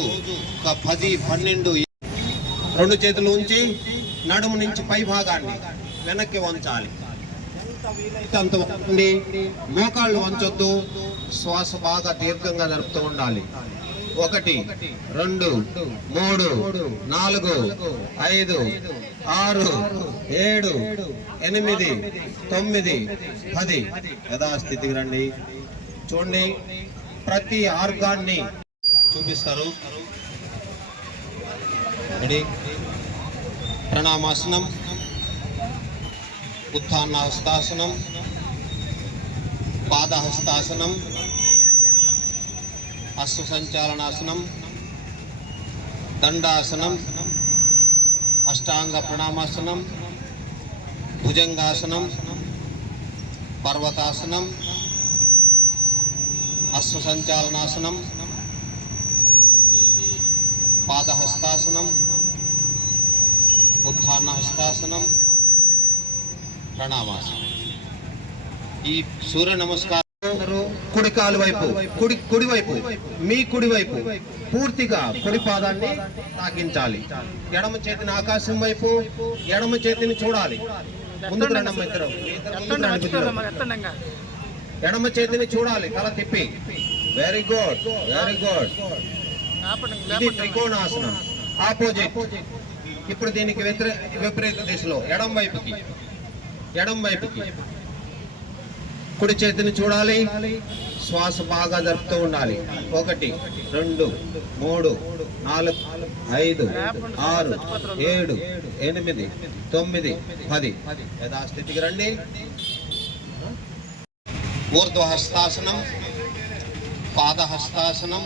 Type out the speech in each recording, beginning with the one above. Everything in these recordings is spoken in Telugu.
ఒక 10, 12 రెండు చేతులు ఉంచి నడుము నుంచి పై భాగాన్ని వెనక్కి వంచాలి. అంత వండి మోకాళ్ళు వంచొద్దు. శ్వాస బాగా దీర్ఘంగా జరుపుతూ ఉండాలి. 1, 2, 3, 4, 5, 6, 7, 8, 9, 10 యథాస్థితికి రండి. చూడండి, ప్రతి ఆర్గాన్ని చూపిస్తారు. రెడీ? ప్రణామాసనం, ఉత్థాన హస్తాసనం, పాదహస్తాసనం, అశ్వసంచాలనాసనం, దండాసనం, అష్టాంగ ప్రణామాసనం, భుజంగాసనం, పర్వతాసనం, అశ్వసంచాలనాసనం, పాదహస్తాసనం, ఉత్థాన హస్తాసనం, ప్రణామాసనం. ఈ సూర్య నమస్కారం కుడి కాలు వైపు, కుడివైపు, మీ కుడివైపు పూర్తిగా కుడి పాదాన్ని తాకించాలి. ఎడమ చేతిని ఆకాశం వైపు, ఎడమ చేతిని చూడాలి. ముందుకు రండమ్మ ఇద్దరు. ఎడమ చేతిని చూడాలి తల తిప్పి. Very good, very good. ఇది త్రికోణాసనం, ఆపోజిట్. ఇప్పుడు దీనికి విపరీత దిశలో ఎడమ వైపుకి, ఎడమ వైపుకి. కుడి చేతిని చూడాలి. శ్వాస బాగా జరుపుతూ ఉండాలి. 1, 2, 3, 4, 5, 6, 7, 8, 9, 10 యథాస్థితికి రండి. ఊర్ధ్వహస్తాసనం, పాదహస్తాసనం,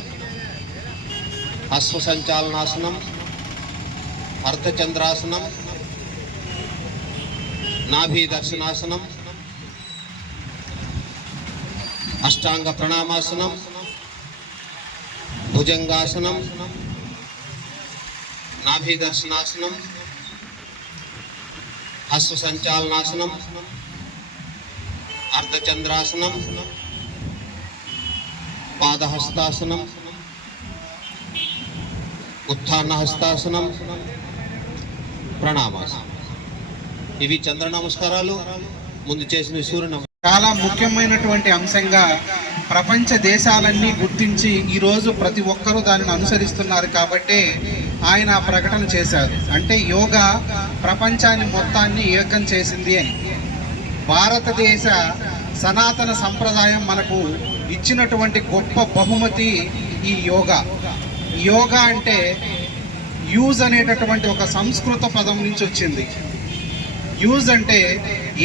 అశ్వసంచాలనాసనం, అర్ధచంద్రాసనం, నాభి దర్శనాసనం, అష్టాంగ ప్రణామాసనం, భుజంగాసనం, నాభి దర్శనాసనం, అశ్వసంచాలనాసనం, అర్ధచంద్రాసనం, పాదహస్తాసనం, ఉత్థాన హస్తాసనం, ప్రణామాసనం. ఇవి చంద్ర నమస్కారాలు. ముందు చేసిన సూర్య నమస్కారం చాలా ముఖ్యమైనటువంటి అంశంగా ప్రపంచ దేశాలన్నీ గుర్తించి ఈరోజు ప్రతి ఒక్కరూ దానిని అనుసరిస్తున్నారు. కాబట్టి ఆయన ప్రకటన చేశారు. అంటే యోగా ప్రపంచాన్ని మొత్తాన్ని ఏకం చేసింది అని. భారతదేశ సనాతన సంప్రదాయం మనకు ఇచ్చినటువంటి గొప్ప బహుమతి ఈ యోగా. యోగా అంటే యూజ్ అనేటటువంటి ఒక సంస్కృత పదం నుంచి వచ్చింది. యూజ్ అంటే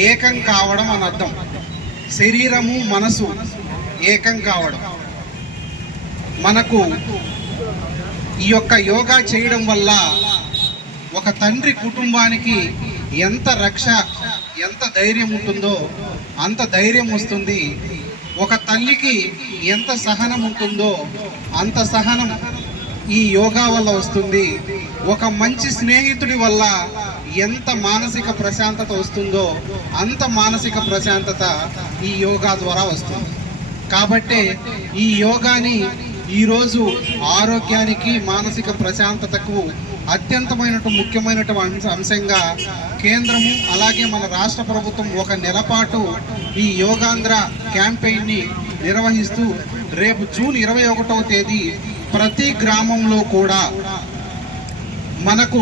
ఏకం కావడం అని అర్థం. శరీరము మనసు ఏకం కావడం. మనకు ఈ యొక్క యోగా చేయడం వల్ల ఒక తండ్రి కుటుంబానికి ఎంత రక్ష, ఎంత ధైర్యం ఉంటుందో అంత ధైర్యం వస్తుంది. ఒక తల్లికి ఎంత సహనం ఉంటుందో అంత సహనం ఈ యోగా వల్ల వస్తుంది. ఒక మంచి స్నేహితుడి వల్ల ఎంత మానసిక ప్రశాంతత వస్తుందో అంత మానసిక ప్రశాంతత ఈ యోగా ద్వారా వస్తుంది. కాబట్టి ఈ యోగాని ఈరోజు ఆరోగ్యానికి, మానసిక ప్రశాంతతకు అత్యంతమైనటువంటి ముఖ్యమైనటువంటి అంశంగా కేంద్రము అలాగే మన రాష్ట్ర ప్రభుత్వం ఒక నెలపాటు ఈ యోగాంధ్ర క్యాంపెయిన్ని నిర్వహిస్తూ రేపు జూన్ 21వ తేదీ ప్రతి గ్రామంలో కూడా మనకు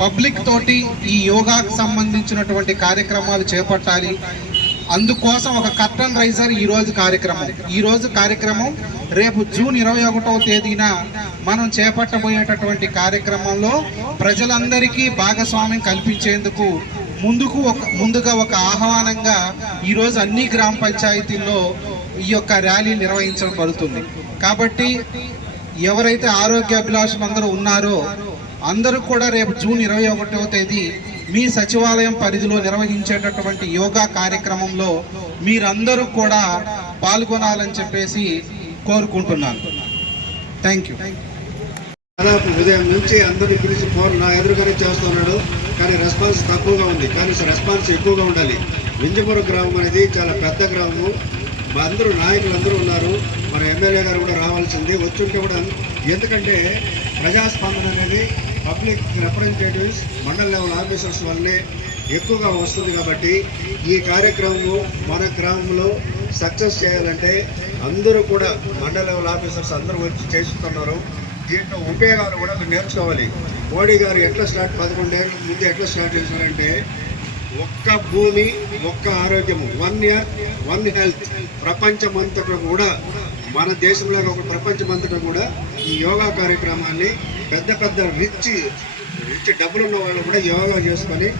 పబ్లిక్ తోటి ఈ యోగాకు సంబంధించినటువంటి కార్యక్రమాలు చేపట్టాలి. అందుకోసం ఒక కర్టన్ రైజర్ ఈరోజు కార్యక్రమం రేపు జూన్ 21వ తేదీన మనం చేపట్టబోయేటటువంటి కార్యక్రమంలో ప్రజలందరికీ భాగస్వామ్యం కల్పించేందుకు ముందుగా ఒక ఆహ్వానంగా ఈరోజు అన్ని గ్రామ పంచాయతీల్లో ఈ యొక్క ర్యాలీ నిర్వహించడం జరుగుతుంది. కాబట్టి ఎవరైతే ఆరోగ్యాభిలాషులు అందరూ ఉన్నారో అందరూ కూడా రేపు జూన్ 21వ తేదీ మీ సచివాలయం పరిధిలో నిర్వహించేటటువంటి యోగా కార్యక్రమంలో మీరందరూ కూడా పాల్గొనాలని చెప్పేసి కోరుకుంటున్నాను. Thank you. దాదాపు ఉదయం నుంచి అందరినీ పిలిచి ఫోన్ నా ఎదురుగానే చేస్తున్నాడు, కానీ రెస్పాన్స్ తక్కువగా ఉంది. కానీ రెస్పాన్స్ ఎక్కువగా ఉండాలి. వింజమూరు గ్రామం అనేది చాలా పెద్ద గ్రామము. మా అందరూ నాయకులు అందరూ ఉన్నారు. మన ఎమ్మెల్యే గారు కూడా రావాల్సి రావాల్సింది, వచ్చుంటే కూడా ఎందుకంటే ప్రజాస్పందన అనేది పబ్లిక్ రిప్రజెంటేటివ్స్ మండల లెవెల్ ఆఫీసర్స్ వల్లనే ఎక్కువగా వస్తుంది. కాబట్టి ఈ కార్యక్రమము మన గ్రామంలో సక్సెస్ చేయాలంటే అందరూ కూడా మండల లెవెల్ ఆఫీసర్స్ అందరూ వచ్చి చేస్తున్నారు. దీంట్లో ఉపయోగాలు కూడా నేర్చుకోవాలి. మోడీ గారు ఎట్లా 11 ఏళ్ళ ముందు ఎట్లా స్టార్ట్ చేశారంటే ఒక్క భూమి ఒక్క ఆరోగ్యము, 1 ఇయర్ 1 హెల్త్. ప్రపంచమంతటా కూడా మన దేశంలో ఒక ప్రపంచమంతటా కూడా ఈ యోగా కార్యక్రమాన్ని పెద్ద పెద్ద రిచ్ డబ్బులున్న వాళ్ళు కూడా యోగా చేసుకొని